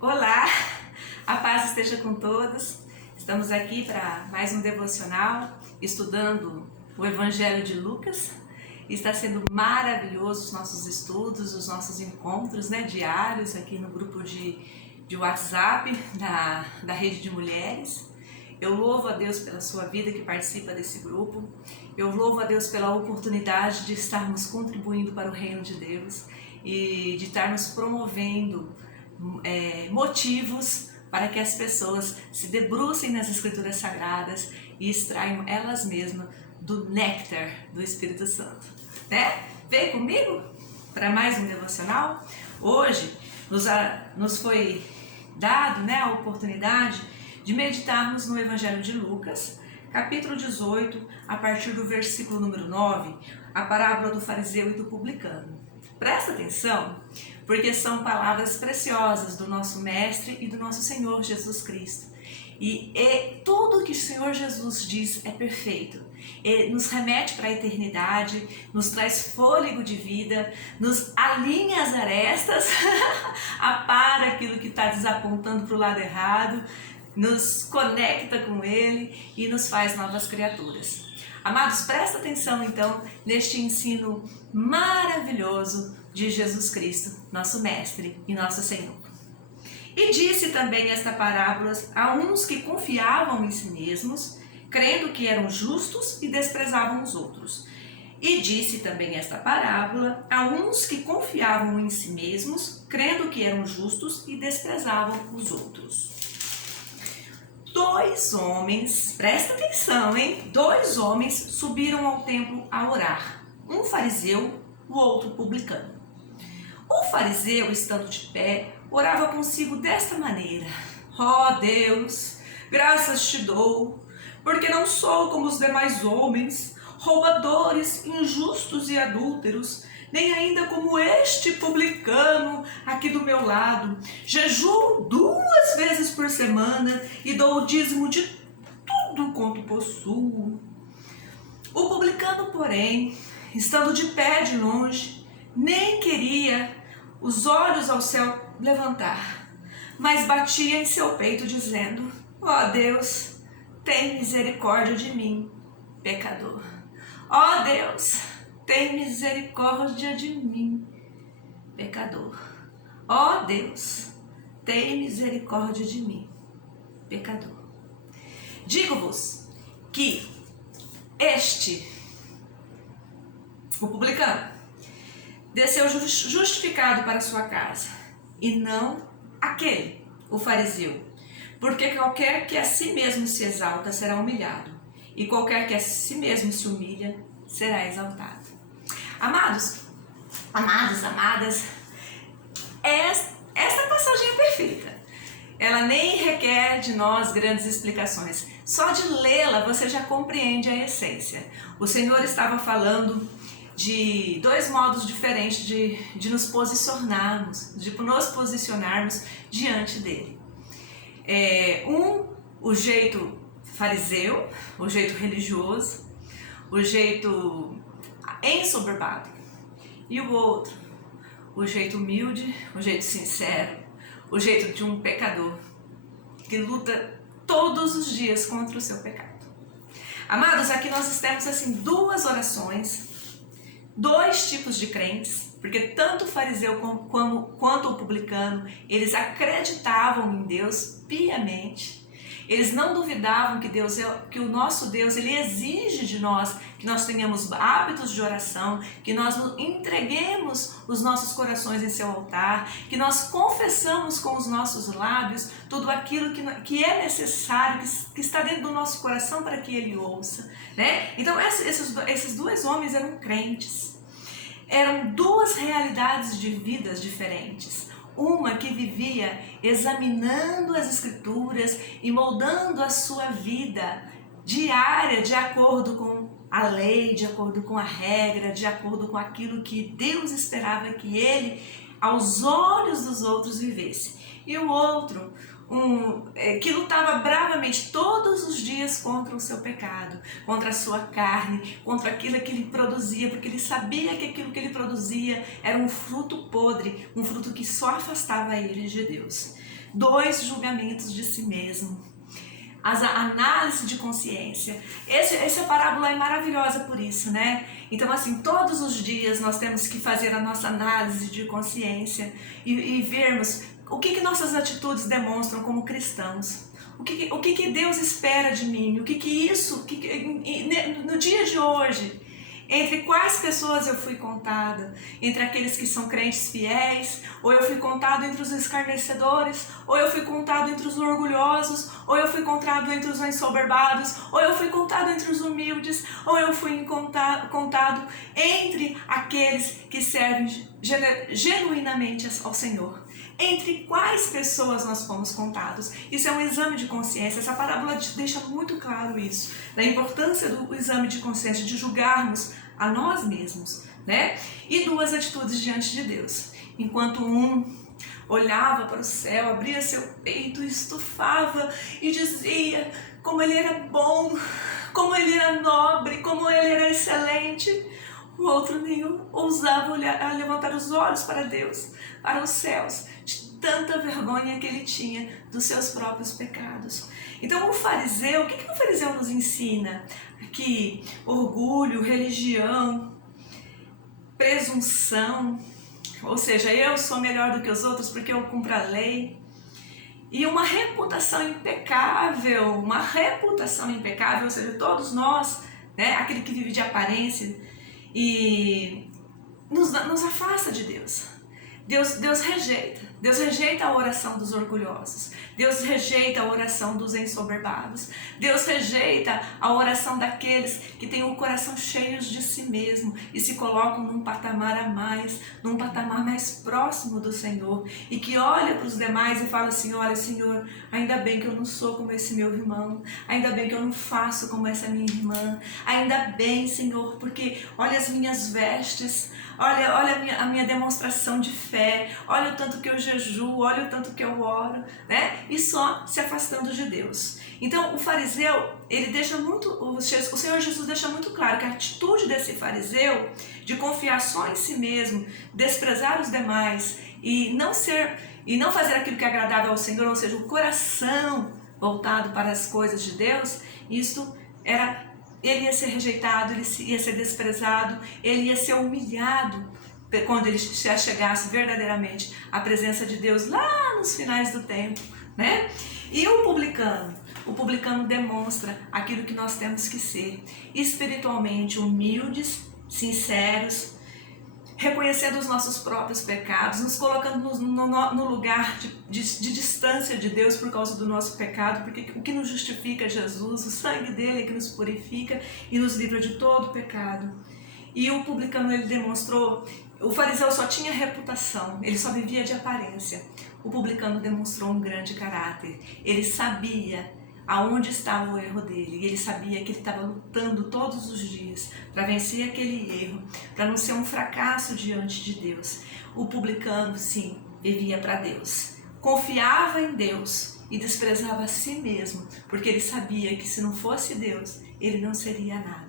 Olá, a paz esteja com todos. Estamos aqui para mais um devocional, estudando o Evangelho de Lucas. Está sendo maravilhoso os nossos estudos, os nossos encontros diários aqui no grupo de WhatsApp da Rede de Mulheres. Eu louvo a Deus pela sua vida que participa desse grupo. Eu louvo a Deus pela oportunidade de estarmos contribuindo para o reino de Deus e de estarmos promovendo motivos para que as pessoas se debrucem nas Escrituras Sagradas e extraiam elas mesmas do néctar do Espírito Santo. Vem comigo para mais um devocional? Hoje nos foi dado a oportunidade de meditarmos no Evangelho de Lucas, capítulo 18, a partir do versículo número 9, a parábola do fariseu e do publicano. Presta atenção, porque são palavras preciosas do nosso Mestre e do nosso Senhor Jesus Cristo. E tudo que o Senhor Jesus diz é perfeito. Ele nos remete para a eternidade, nos traz fôlego de vida, nos alinha as arestas, apara aquilo que está desapontando para o lado errado, nos conecta com Ele e nos faz novas criaturas. Amados, presta atenção então neste ensino maravilhoso de Jesus Cristo, nosso Mestre e nosso Senhor. E disse também esta parábola a uns que confiavam em si mesmos, crendo que eram justos e desprezavam os outros. E disse também esta parábola a uns que confiavam em si mesmos, crendo que eram justos e desprezavam os outros. Dois homens, presta atenção, Dois homens subiram ao templo a orar, um fariseu, o outro publicano. O fariseu, estando de pé, orava consigo desta maneira: ó Deus, graças te dou, porque não sou como os demais homens, roubadores, injustos e adúlteros, nem ainda como este publicano aqui do meu lado. Jejuo 2 vezes por semana e dou o dízimo de tudo quanto possuo. O publicano, porém, estando de pé de longe, nem queria os olhos ao céu levantar, mas batia em seu peito dizendo: ó Deus, tem misericórdia de mim, pecador. Ó Deus, tem misericórdia de mim, pecador. Ó Deus, tem misericórdia de mim, pecador. Digo-vos que o publicano, desceu justificado para sua casa, e não aquele, o fariseu. Porque qualquer que a si mesmo se exalta será humilhado, e qualquer que a si mesmo se humilha será exaltado. Amados, amadas, esta passagem é perfeita. Ela nem requer de nós grandes explicações. Só de lê-la você já compreende a essência. O Senhor estava falando de dois modos diferentes de nos posicionarmos, diante dele. O jeito fariseu, o jeito religioso, o jeito ensoberbado. E o outro, o jeito humilde, o jeito sincero, o jeito de um pecador que luta todos os dias contra o seu pecado. Amados, aqui nós temos duas orações, dois tipos de crentes, porque tanto o fariseu quanto o publicano, eles acreditavam em Deus piamente. Eles não duvidavam que o nosso Deus, ele exige de nós que nós tenhamos hábitos de oração, que nós entreguemos os nossos corações em seu altar, que nós confessamos com os nossos lábios tudo aquilo que é necessário, que está dentro do nosso coração para que ele ouça. Então esses dois homens eram crentes. Eram duas realidades de vidas diferentes. Uma que vivia examinando as Escrituras e moldando a sua vida diária de acordo com a lei, de acordo com a regra, de acordo com aquilo que Deus esperava que ele, aos olhos dos outros, vivesse. E o outro, que lutava bravamente todos os dias contra o seu pecado, contra a sua carne, contra aquilo que ele produzia, porque ele sabia que aquilo que ele produzia era um fruto podre, um fruto que só afastava ele de Deus. 2 julgamentos de si mesmo, a análise de consciência. Essa parábola é maravilhosa por isso, né? Então, assim, todos os dias nós temos que fazer a nossa análise de consciência e vermos o que nossas atitudes demonstram como cristãos. O que Deus espera de mim? No dia de hoje, entre quais pessoas eu fui contada? Entre aqueles que são crentes fiéis? Ou eu fui contado entre os escarnecedores? Ou eu fui contado entre os orgulhosos? Ou eu fui contado entre os ensoberbados? Ou eu fui contado entre os humildes? Ou eu fui contado entre aqueles que servem genuinamente ao Senhor? Entre quais pessoas nós fomos contados? Isso é um exame de consciência. Essa parábola deixa muito claro isso, da importância do exame de consciência, de julgarmos a nós mesmos, né? E 2 atitudes diante de Deus. Enquanto um olhava para o céu, abria seu peito, estufava e dizia como ele era bom, como ele era nobre, como ele era excelente, o outro nem ousava levantar os olhos para Deus, para os céus, de tanta vergonha que ele tinha dos seus próprios pecados. Então o fariseu, o que o fariseu nos ensina? Que orgulho, religião, presunção, ou seja, eu sou melhor do que os outros porque eu cumpro a lei, e uma reputação impecável, ou seja, todos nós, né, aquele que vive de aparência, e nos afasta de Deus. Deus rejeita a oração dos orgulhosos. Deus rejeita a oração dos ensoberbados. Deus rejeita a oração daqueles que têm o coração cheio de si mesmo e se colocam num patamar a mais, num patamar mais próximo do Senhor, e que olha para os demais e fala assim: olha, Senhor, ainda bem que eu não sou como esse meu irmão, ainda bem que eu não faço como essa minha irmã, ainda bem, Senhor, porque olha as minhas vestes, olha a minha demonstração de fé, olha o tanto que eu jejuo, olha o tanto que eu oro, né? E só se afastando de Deus. Então o fariseu, ele deixa muito, o Senhor Jesus deixa muito claro que a atitude desse fariseu de confiar só em si mesmo, desprezar os demais e não fazer aquilo que é agradável ao Senhor, ou seja, o coração voltado para as coisas de Deus, ele ia ser rejeitado, ele ia ser desprezado, ele ia ser humilhado quando ele chegasse verdadeiramente à presença de Deus lá nos finais do tempo, né? E o publicano demonstra aquilo que nós temos que ser: espiritualmente humildes, sinceros, reconhecendo os nossos próprios pecados, nos colocando no lugar de distância de Deus por causa do nosso pecado, porque o que nos justifica é Jesus, o sangue dele é que nos purifica e nos livra de todo pecado. E o publicano, ele demonstrou, o fariseu só tinha reputação, ele só vivia de aparência. O publicano demonstrou um grande caráter, ele sabia aonde estava o erro dele, e ele sabia que ele estava lutando todos os dias para vencer aquele erro, para não ser um fracasso diante de Deus. O publicano, sim, vivia para Deus, confiava em Deus e desprezava a si mesmo, porque ele sabia que se não fosse Deus, ele não seria nada.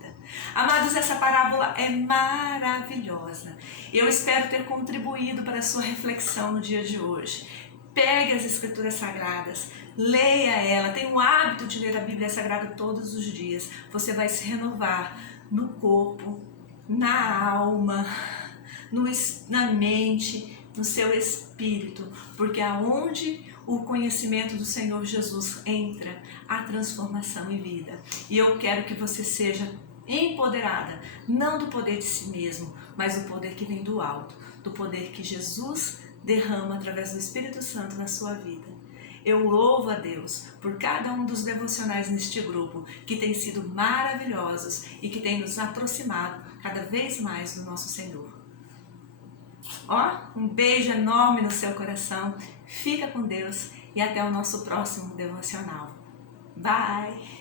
Amados, essa parábola é maravilhosa. Eu espero ter contribuído para a sua reflexão no dia de hoje. Pegue as Escrituras Sagradas, leia ela, tenha o hábito de ler a Bíblia Sagrada todos os dias. Você vai se renovar no corpo, na alma, na mente, no seu espírito, porque aonde o conhecimento do Senhor Jesus entra, há transformação e vida. E eu quero que você seja empoderada, não do poder de si mesmo, mas do poder que vem do alto, do poder que Jesus derrama através do Espírito Santo na sua vida. Eu louvo a Deus por cada um dos devocionais neste grupo, que tem sido maravilhosos e que tem nos aproximado cada vez mais do nosso Senhor. Um beijo enorme no seu coração, fica com Deus e até o nosso próximo devocional. Bye!